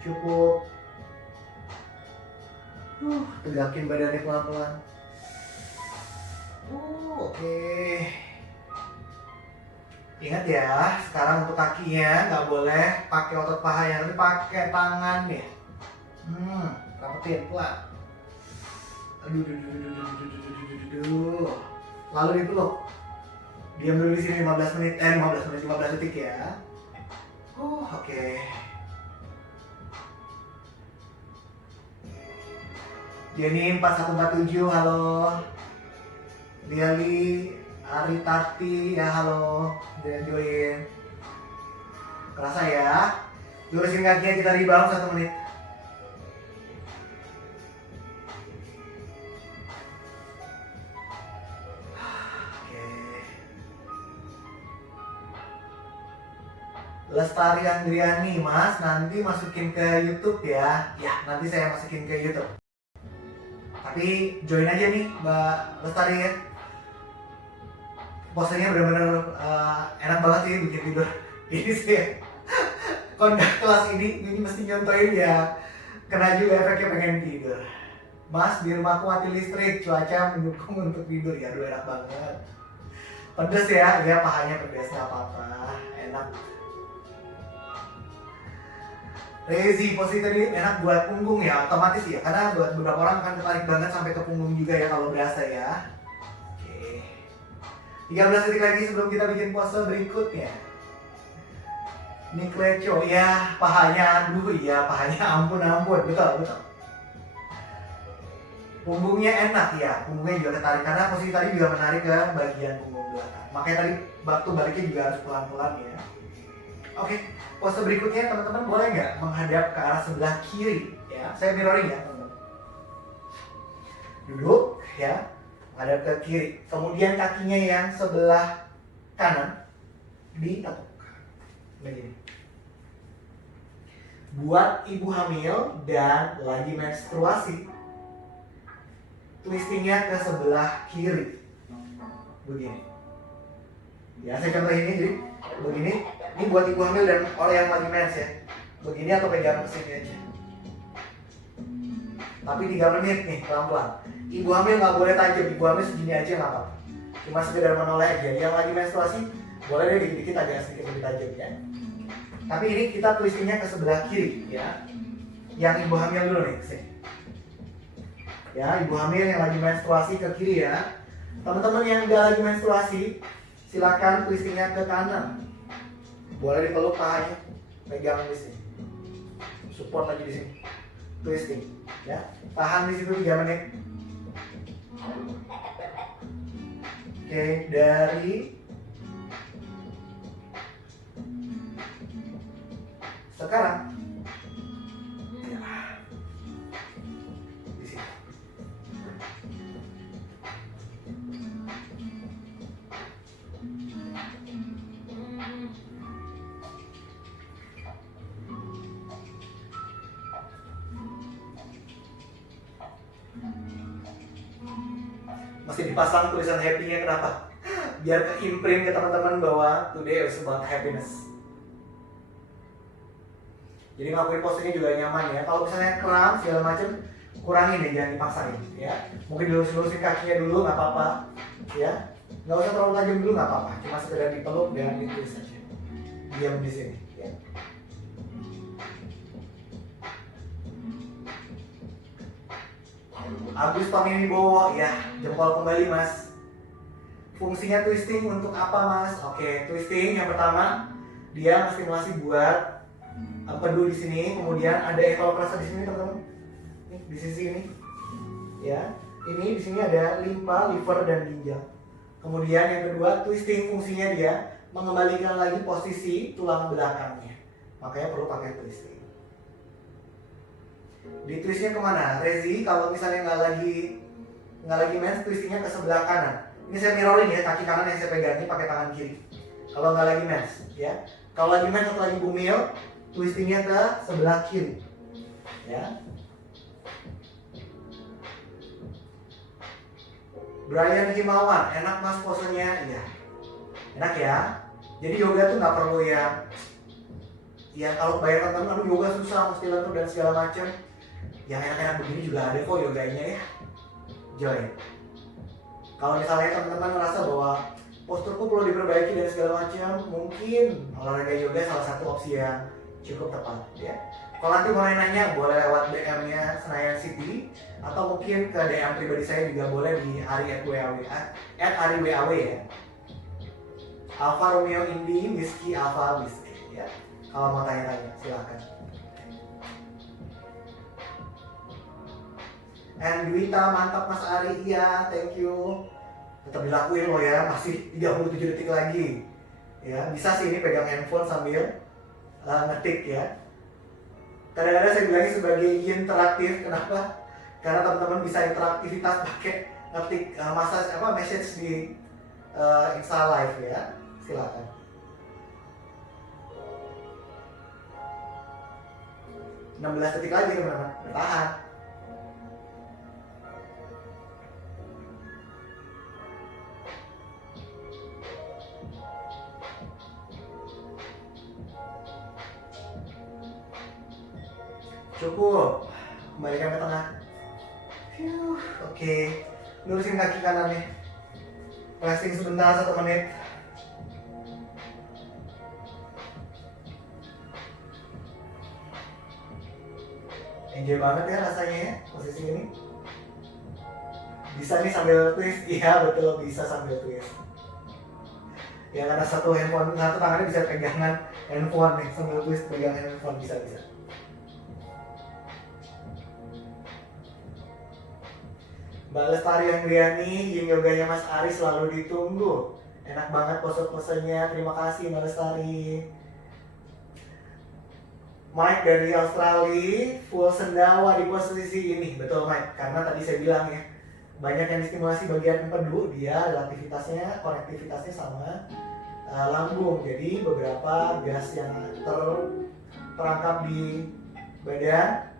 Cukup. Tegakin badannya pelan-pelan. Oke. Ingat ya, sekarang untuk kakinya nggak boleh pakai otot pahanya, tapi pakai tangan ya. Rapetin pelan. Aduh. Lalu dipeluk. Diam dulu di sini 15 menit, 15 detik ya. Oke. Jenny 4147, halo. Liali Ari Tati ya, halo, udah join. Kerasa ya, lurusin kakinya, kita rebound 1 menit. Lestari Andriani, Mas, nanti masukin ke YouTube ya. Ya, nanti saya masukin ke YouTube. Tapi join aja nih Mbak Lestari ya. Posenya bener-bener enak banget sih bikin tidur. Ini sih kondak kelas ini mesti nyontoin ya. Kena juga efeknya pengen tidur. Mas, di rumahku mati listrik, cuaca mendukung untuk tidur. Ya, aduh enak banget. Pedes ya, ya pahanya pedes, nggak apa-apa, enak. Rezi, posisi tadi enak buat punggung ya, otomatis ya, karena buat beberapa orang akan tertarik banget sampai ke punggung juga ya kalau berasa ya. Oke, 13 detik lagi sebelum kita bikin pose berikutnya. Ini kleco, ya pahanya, aduh iya pahanya ampun, betul. Punggungnya enak ya, punggungnya juga ketarik, karena posisi tadi juga menarik ke bagian punggung belakang. Makanya tadi waktu baliknya juga harus pelan-pelan ya. Oke, pose berikutnya teman-teman boleh nggak menghadap ke arah sebelah kiri ya. Saya mirroring ya teman-teman. Duduk ya, menghadap ke kiri. Kemudian kakinya yang sebelah kanan ditekuk. Begini. Buat ibu hamil dan lagi menstruasi, twistingnya ke sebelah kiri. Begini. Ya, saya contoh ini, jadi begini. Ini buat ibu hamil dan orang yang lagi mens ya. Begini atau pegang kesini aja. Tapi 3 menit nih, pelan-pelan. Ibu hamil nggak boleh tajam, ibu hamil segini aja nggak apa-apa. Cuma sekedar menoleh aja. Yang lagi menstruasi, boleh deh dikit-dikit agak sedikit lebih tajam ya. Tapi ini kita twistingnya ke sebelah kiri ya. Yang ibu hamil dulu nih, kesini. Ya, ibu hamil yang lagi menstruasi ke kiri ya. Teman-teman yang nggak lagi menstruasi, silakan twistingnya ke kanan. Boleh dipeluk pahanya, pegang di sini, support lagi di sini, twisting, ya. Tahan di situ 3 menit. Oke, dari sekarang, ya, di sini. Mesti dipasang tulisan happy-nya, kenapa? Biar ke-imprint ke teman-teman bahwa today is about happiness. Jadi ngelakuin posenya juga nyaman ya. Kalau misalnya kram segala macam, kurangin ya, jangan dipaksain ya. Mungkin dilurus-lurusin kakinya dulu nggak apa-apa ya. Nggak usah terlalu tajam dulu nggak apa-apa. Cuma sekedar dipeluk dan ditulis saja. Diam di sini ya. Agus Tommy Wibowo, ya jempol kembali Mas. Fungsinya twisting untuk apa Mas? Oke, twisting yang pertama dia menstimulasi buat empedu di sini, kemudian ada kalau kerasa di sini teman-teman, nih di sisi ini, ya ini di sini ada limpa, liver dan ginjal. Kemudian yang kedua twisting fungsinya dia mengembalikan lagi posisi tulang belakangnya, makanya perlu pakai twisting. Di twistnya kemana? Rezi, kalau misalnya nggak lagi mens, twistingnya ke sebelah kanan. Ini saya mirroring ya, kaki kanan yang saya pegang ini pakai tangan kiri. Kalau nggak lagi mens, ya. Kalau lagi mens atau lagi bumil, twistingnya ke sebelah kiri, ya. Brian Himawan, enak Mas posenya, ya. Enak ya. Jadi yoga tuh nggak perlu ya kalau bayar teman-teman, aduh yoga susah, mesti lentur dan segala macam. Yang enak-enak begini juga ada kok yoganya ya. Join. Kalau misalnya teman-teman merasa bahwa posturku perlu diperbaiki dan segala macam, mungkin olahraga yoga salah satu opsi yang cukup tepat ya. Kalau nanti mau nanya, boleh lewat DM-nya Senayan City atau mungkin ke DM pribadi saya juga boleh di @ari_waw ya. Alfa Romeo Indi Whiskey Alfa Whiskey ya. Kalau mau tanya-tanya silakan. And Dwita, mantap Mas Ari, iya thank you. tetap dilakuin loh ya, masih 37 detik lagi ya. Bisa sih ini pegang handphone sambil ngetik ya. Kadang-kadang saya bilangnya sebagai interaktif. Kenapa? Karena teman-teman bisa interaktivitas pakai ngetik message di Insta Live ya. Silakan. – 16 detik lagi teman-teman, bertahan. Cukup, kembalikan ke tengah. Oke, lurusin kaki kanannya. Resting sebentar 1 menit. Enjoy banget ya rasanya ya, posisi ini. Bisa nih sambil twist, iya betul bisa sambil twist. Ya karena satu tangannya bisa pegangan handphone nih, sambil twist pegang handphone bisa. Mbak Lestari Angriani, yin yoganya Mas Ari selalu ditunggu. Enak banget pose-posenya, terima kasih Mbak Lestari. Mike dari Australia, full sendawa di posisi ini. Betul Mike, karena tadi saya bilang ya, banyak yang distimulasi bagian empedu, dia aktivitasnya, konektivitasnya sama lambung. Jadi beberapa gas yang terperangkap di badan,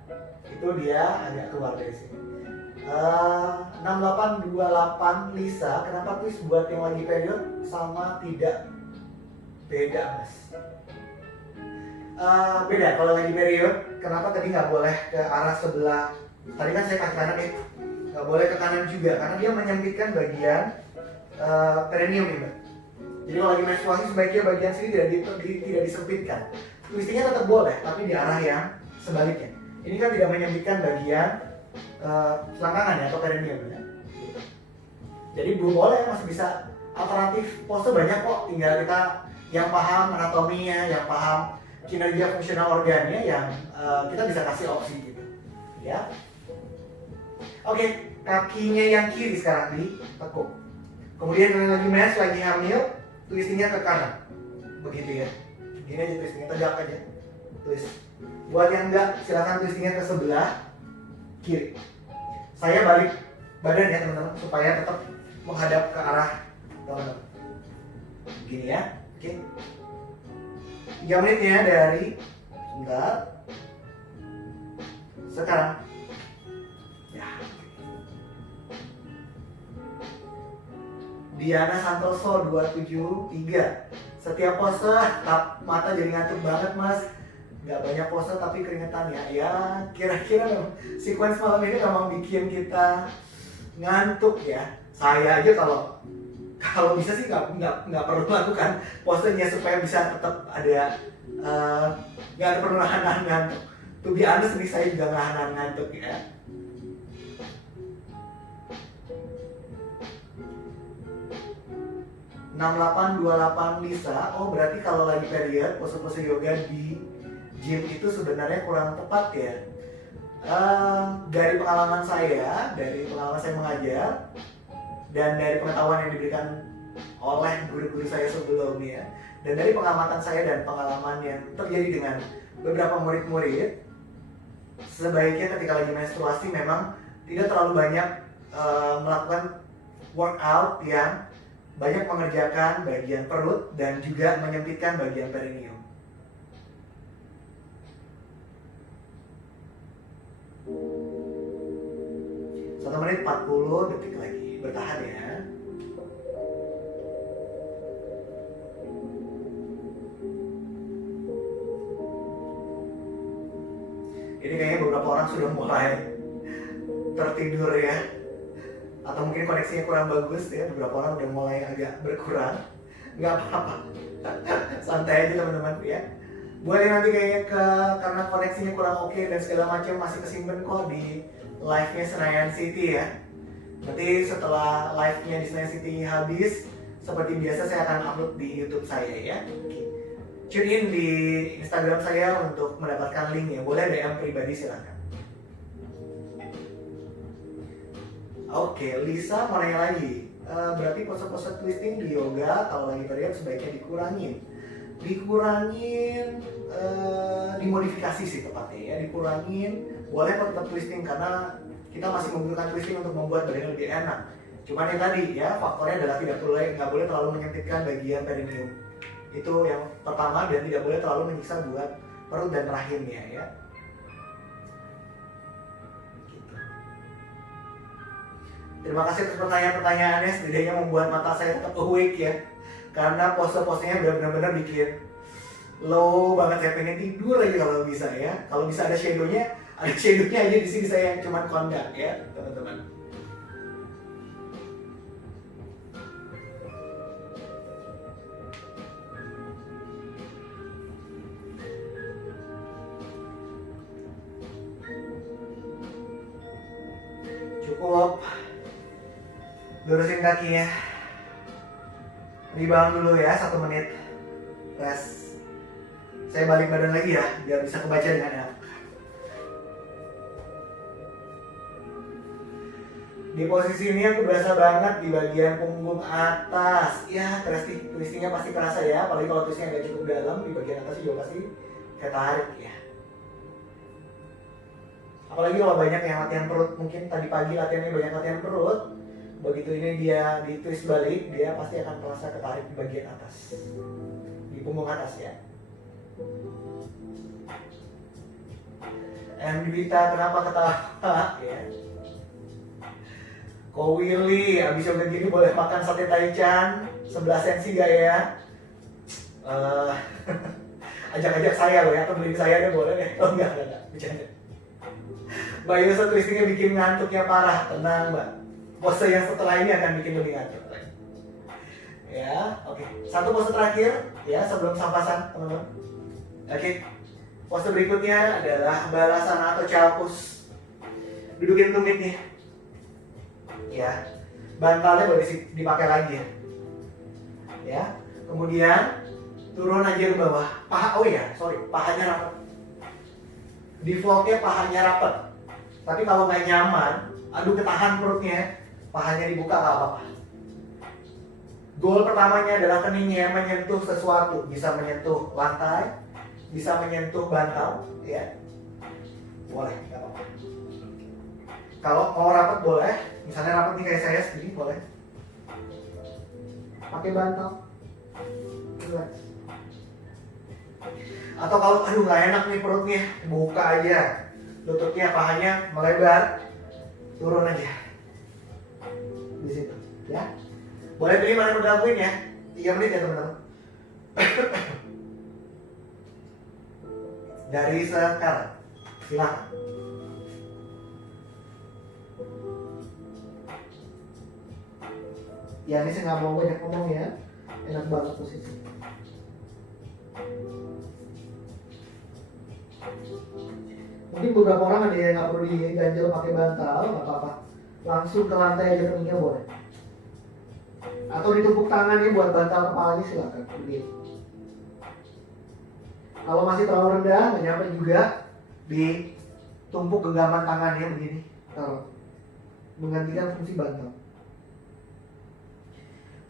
itu dia agak keluar dari sini. 6828 Lisa, kenapa twist buat yang lagi period sama tidak? Beda Mas. Beda kalau lagi period. Kenapa tadi nggak boleh ke arah sebelah? Tadi kan saya kaki kanan nih, nggak boleh ke kanan juga karena dia menyempitkan bagian perineum nih Mbak. Jadi kalau lagi menstruasi sebaiknya bagian sini tidak disempitkan. Twistingnya tetap boleh, tapi di arah yang sebaliknya. Ini kan tidak menyempitkan bagian selangkangan ya atau perineum ya. Jadi belum boleh, masih bisa alternatif pose banyak kok, tinggal kita yang paham anatominya, yang paham kinerja fungsional organnya, yang kita bisa kasih opsi gitu ya. Oke, kakinya yang kiri sekarang ditekuk. Kemudian yang lagi mens, lagi hamil, twistingnya ke kanan begitu ya. Gini aja twistingnya, tegak aja twist. Buat yang enggak, silakan twistingnya ke sebelah kiri. Saya balik badan ya teman-teman supaya tetap menghadap ke arah teman-teman. Begini ya. Oke. 3 menitnya dari sebentar. Sekarang. Ya. Diana Santoso 273. Setiap pose mata jadi ngantuk banget Mas. Nggak banyak pose tapi keringetan ya. Ya kira-kira memang sequence malam ini memang bikin kita ngantuk ya. Saya aja kalau bisa sih nggak perlu lakukan posenya supaya bisa tetap ada nggak ada perlu nahan ngantuk. To be honest nih, saya juga nahan ngantuk ya. (6828) Lisa, oh berarti kalau lagi period pose-pose yoga di gym itu sebenarnya kurang tepat ya. Dari pengalaman saya mengajar dan dari pengetahuan yang diberikan oleh guru-guru saya sebelumnya, dan dari pengamatan saya dan pengalaman yang terjadi dengan beberapa murid-murid, sebaiknya ketika lagi menstruasi memang tidak terlalu banyak melakukan workout yang banyak mengerjakan bagian perut dan juga menyempitkan bagian perineum. Satu menit 40 detik lagi, bertahan ya. Ini kayaknya beberapa orang sudah mulai tertidur ya, atau mungkin koneksinya kurang bagus ya. Beberapa orang udah mulai agak berkurang. Nggak apa-apa, santai aja teman-teman ya. Boleh nanti kayaknya karena koneksinya kurang oke dan segala macam masih kesimpan kok di live-nya Senayan City ya. Nanti setelah live-nya di Senayan City habis, seperti biasa saya akan upload di YouTube saya ya. Tune in di Instagram saya untuk mendapatkan linknya. Boleh DM pribadi silakan. Oke, Lisa mau nanya lagi. Berarti pose-pose twisting di yoga kalau lagi period sebaiknya dikurangin, dimodifikasi sih tepatnya ya, dikurangin. Boleh kok tetap twisting karena kita masih menggunakan twisting untuk membuat badan lebih enak. Cuman yang tadi ya, faktornya adalah nggak boleh terlalu menyempitkan bagian perineum. Itu yang pertama, dan tidak boleh terlalu menyiksa buat perut dan rahimnya ya. Gitu. Terima kasih atas pertanyaan-pertanyaannya, setidaknya membuat mata saya tetap awake ya. Karena pose-posenya benar-benar bikin low banget, saya pengen tidur aja kalau bisa ya. Kalau bisa ada shadownya aja di sini, saya yang cuman kondak ya teman-teman. Cukup lurusin kakinya, rebound dulu ya 1 menit, rest. Saya balik badan lagi ya biar bisa kebaca dengan enak. Di posisi ini aku berasa banget di bagian punggung atas ya, twistingnya pasti kerasa ya, apalagi kalau twistingnya agak cukup dalam di bagian atas juga pasti ketarik ya. Apalagi kalau banyak yang latihan perut, mungkin tadi pagi latihannya banyak latihan perut, begitu ini dia di twist balik, dia pasti akan terasa ketarik di bagian atas, di punggung atas ya. Dwita kenapa ketawa ya? Ko Willy, abis yoga gini boleh makan sate taichan 11 sensi gak ya? Ajak-ajak saya loh ya, atau beliin saya deh boleh deh. Oh enggak, bercanda. Mbak Yusa twistingnya bikin ngantuknya parah, tenang Mbak. Pose yang setelah ini akan bikin lebih ngantuk. Ya, oke. Satu pose terakhir ya sebelum sampasan teman-teman. Oke. Pose berikutnya adalah balasana atau chalpus. Dudukin tumitnya. Ya, bantalnya boleh dipakai lagi ya. Ya, kemudian turun aja ke bawah. Pahanya rapat. Defaultnya pahanya rapat. Tapi kalau nggak nyaman, ketahan perutnya, pahanya dibuka nggak apa-apa. Goal pertamanya adalah keningnya menyentuh sesuatu, bisa menyentuh lantai, bisa menyentuh bantal, ya. Boleh, nggak apa-apa. Kalau mau rapat boleh, misalnya rapat nih kayak saya segini boleh. Pakai bantal, relax. Atau kalau nggak enak nih perutnya, buka aja lututnya, pahanya melebar, turun aja di situ, ya. Boleh pilih mana mau dilakuin ya, 3 menit ya teman-teman. Dari sekarang, silakan. Ya ini saya nggak mau banyak ngomong ya, enak banget posisi. Mungkin beberapa orang ada yang nggak perlu diganjel pakai bantal, nggak apa-apa. Langsung ke lantai aja keningnya boleh. Atau ditumpuk tangannya buat bantal kepalanya silakan. Begini. Kalau masih terlalu rendah, nggak nyampe juga, ditumpuk genggaman tangannya begini. Taruh. Menggantikan fungsi bantal.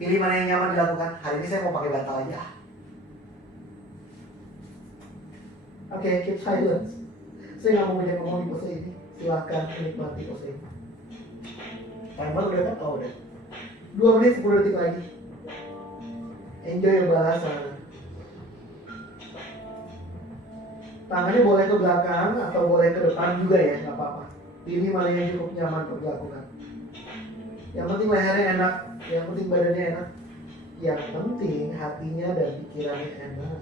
Pilih mana yang nyaman dilakukan. Hari ini saya mau pakai bantal aja. Oke, keep silence. Saya nggak mau banyak ngomong di pose ini. Silahkan menikmati pose ini. Timer udah kan? Oh udah. 2 menit 10 detik lagi. Enjoy balasana. Tangannya boleh ke belakang atau boleh ke depan juga ya, nggak apa-apa. Pilih mana yang cukup nyaman untuk dilakukan. Yang penting lehernya enak, yang penting badannya enak, yang penting hatinya dan pikirannya enak.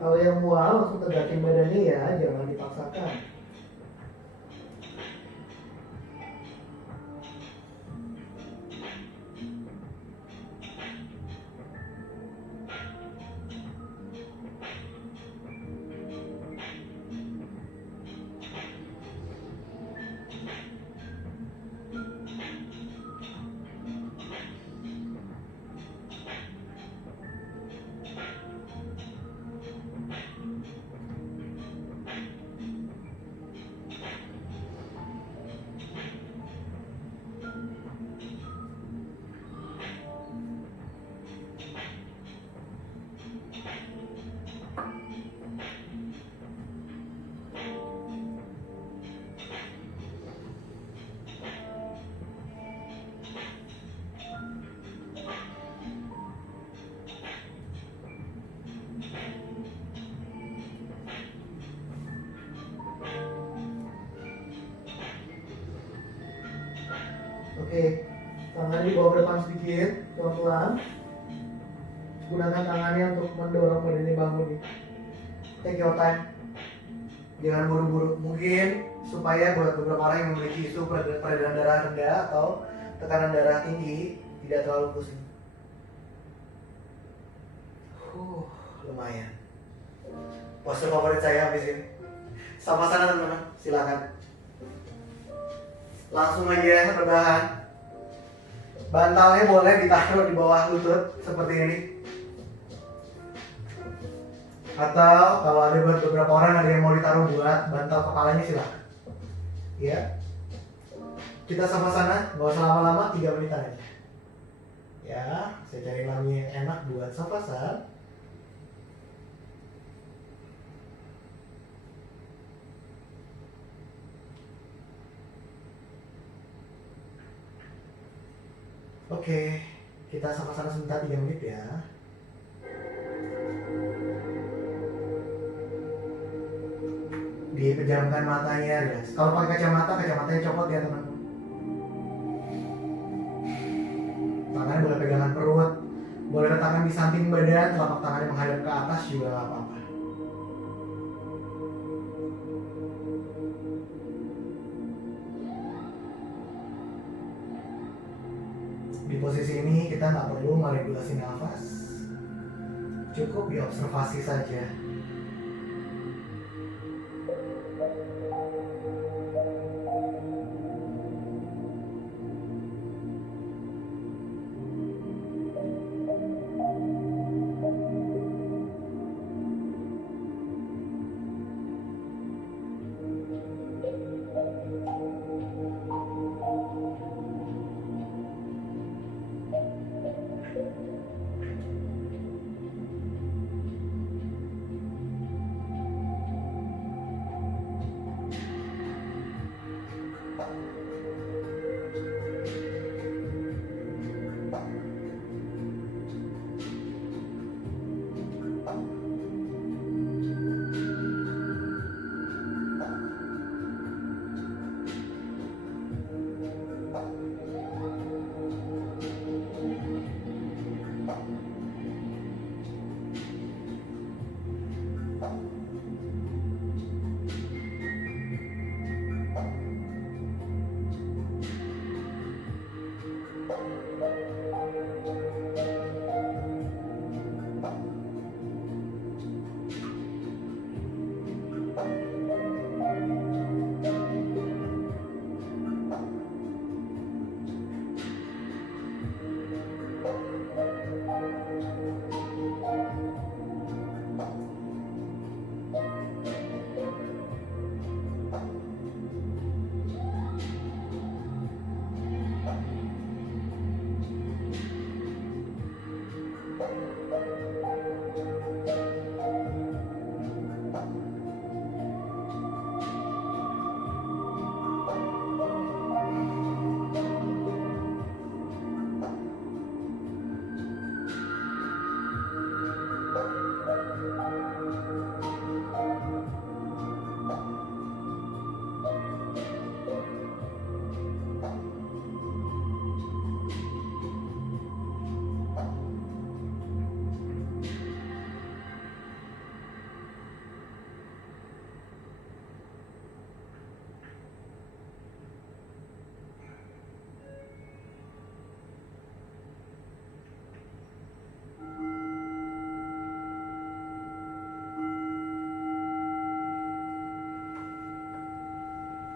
Kalau yang mual langsung tegakin badannya ya, jangan dipaksakan. Oke, tangan dibawa ke depan sedikit, pelan-pelan. Gunakan tangannya untuk mendorong badannya bangun nih. Take your time. Jangan buru-buru. Mungkin supaya buat beberapa orang yang memiliki isu peredaran darah rendah atau tekanan darah tinggi tidak terlalu pusing. Lumayan. Pose favorit saya habis ini. Sama sana teman-teman, silakan. Langsung aja rebahan. Bantalnya boleh ditaruh di bawah lutut seperti ini. Atau kalau ada buat beberapa orang ada yang mau ditaruh buat bantal kepalanya silakan. Ya. Kita sama sana, nggak usah lama-lama, 3 menit aja. Ya, saya cari lagu yang enak buat Savasana. Oke, kita sama-sama sebentar 3 menit ya. Dipejamkan matanya, guys. Kalau pakai kacamatanya copot ya teman-teman. Tangannya boleh pegangan perut, boleh letakkan di samping badan, telapak tangannya menghadap ke atas juga nggak apa-apa. Di posisi ini kita nggak perlu meregulasi nafas, cukup diobservasi saja.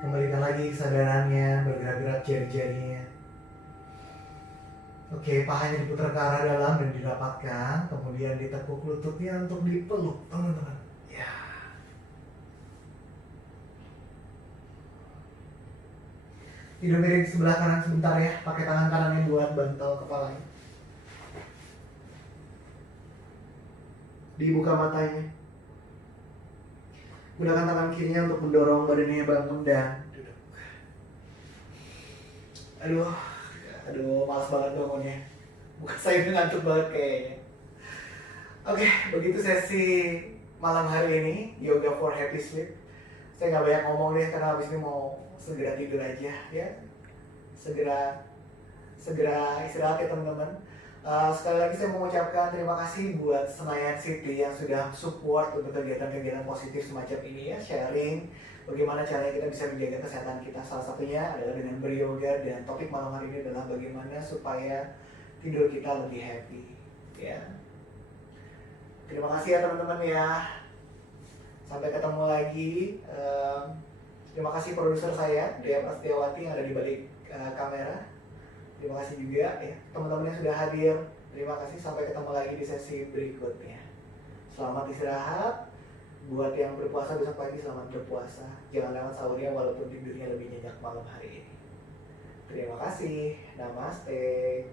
Kembalikan lagi kesadarannya, bergerak-gerak jari-jarinya. Oke, pahanya diputar ke arah dalam dan dirapatkan. Kemudian ditekuk lututnya untuk dipeluk, teman-teman. Ya. Tidur miring sebelah kanan sebentar ya. Pakai tangan kanannya buat bantal kepalanya. Dibuka matanya. Gunakan tangan kirinya untuk mendorong badannya bangun dan duduk. Aduh, malas banget bangunnya. Bukan saya ini ngantuk banget kayaknya. Oke, begitu sesi malam hari ini, Yoga for Happy Sleep. Saya nggak banyak ngomong deh, karena habis ini mau segera tidur aja ya. Segera istirahat ya teman-teman. Sekali lagi saya mengucapkan terima kasih buat Senayan City yang sudah support untuk kegiatan-kegiatan positif semacam ini ya, sharing bagaimana caranya kita bisa menjaga kesehatan kita. Salah satunya adalah dengan beryoga, dan topik malam hari ini adalah bagaimana supaya tidur kita lebih happy ya. Terima kasih ya teman-teman ya. Sampai ketemu lagi. Terima kasih produser saya, Dea Prastiawati yang ada di balik kamera. Terima kasih juga ya teman-teman yang sudah hadir. Terima kasih, sampai ketemu lagi di sesi berikutnya. Selamat istirahat. Buat yang berpuasa besok pagi, selamat berpuasa. Jangan lewat sahurnya walaupun tidurnya lebih nyenyak malam hari ini. Terima kasih. Namaste.